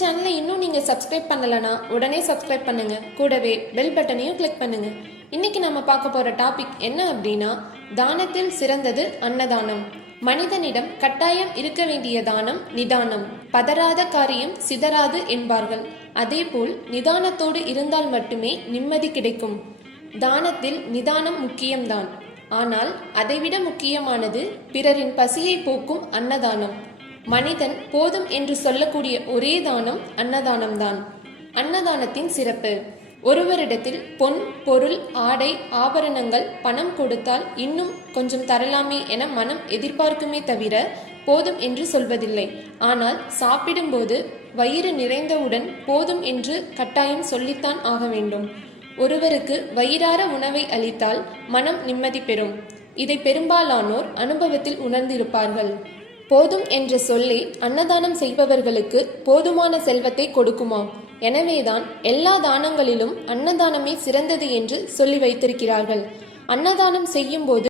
சேனலை இன்னும் நீங்கள் சப்ஸ்கிரைப் பண்ணலைன்னா உடனே சப்ஸ்கிரைப் பண்ணுங்க. கூடவே பெல் பட்டனையும் கிளிக் பண்ணுங்க. இன்னைக்கு நம்ம பார்க்க போற டாபிக் என்ன அப்படின்னா, தானத்தில் சிறந்தது அன்னதானம். மனிதனிடம் கட்டாயம் இருக்க வேண்டிய தானம் நிதானம். பதறாத காரியம் சிதறாது என்பார்கள். அதேபோல் நிதானத்தோடு இருந்தால் மட்டுமே நிம்மதி கிடைக்கும். தானத்தில் நிதானம் முக்கியம்தான். ஆனால் அதைவிட முக்கியமானது பிறரின் பசியை போக்கும் அன்னதானம். மனிதன் போதும் என்று சொல்லக்கூடிய ஒரே தானம் அன்னதானம்தான். அன்னதானத்தின் சிறப்பு: ஒருவரிடத்தில் பொன், பொருள், ஆடை, ஆபரணங்கள், பணம் கொடுத்தால் இன்னும் கொஞ்சம் தரலாமே என மனம் எதிர்பார்க்குமே தவிர போதும் என்று சொல்வதில்லை. ஆனால் சாப்பிடும்போது வயிறு நிறைந்தவுடன் போதும் என்று கட்டாயம் சொல்லித்தான் ஆக வேண்டும். ஒருவருக்கு வயிறார உணவை அளித்தால் மனம் நிம்மதி பெறும். இதை பெரும்பாலானோர் அனுபவத்தில் உணர்ந்திருப்பார்கள். போதும் என்ற சொல்லே அன்னதானம் செய்பவர்களுக்கு போதுமான செல்வத்தை கொடுக்குமாம். எனவேதான் எல்லா தானங்களிலும் அன்னதானமே சிறந்தது என்று சொல்லி வைத்திருக்கிறார்கள். அன்னதானம் செய்யும் போது